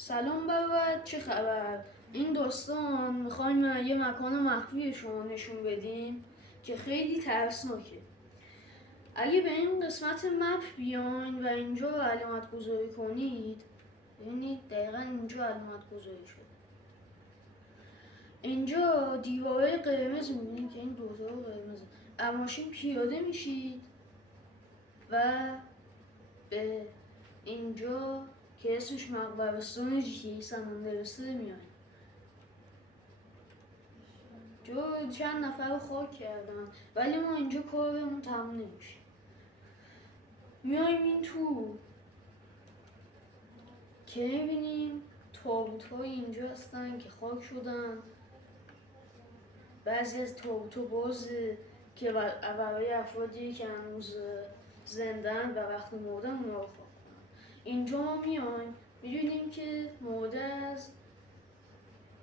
سلام برات، چه خبر؟ این داستان میخوایم یه مکان مخفی شما نشون بدیم که خیلی ترسناکه. اگه به این قسمت مپ بیاین و اینجا علامت گذاری کنید، ببینید دقیقا اینجا علامت گذاری شد. اینجا دیواره قرمز میبینید که این دوتا قرمزه. از ماشین پیاده میشید و به اینجا که اسمش مقبرستان جی سمندرسته میایم. جو چند نفر خاک کردن ولی ما اینجا کارمون تموم نمیشه. میایم این تو که میبینیم تابوت های اینجا هستن که خاک شدن. بعضی از تابوت ها بازه که برای افرادی که هنوز زندن و وقتی مردن اونا رو خاک کنن. اینجا ما میایم میبینیم که مرده از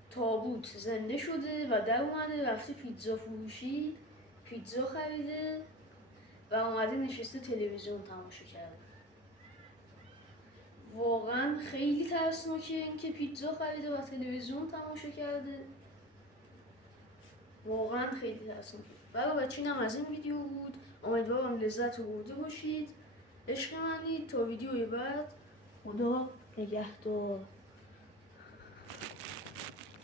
تابوت زنده شده و در اومده رفته پیتزا فروشی، پیتزا خریده و اومده نشسته تلویزیون تماشا کرده. واقعا خیلی ترسناکه این که پیتزا خریده و تلویزیون تماشا کرده. واقعا خیلی ترسناکه. برای بچینم از این ویدیو بود. امیدوارم لذت برده باشید. عشق منید. تا ویدیوی بعد. خدا نگهدار.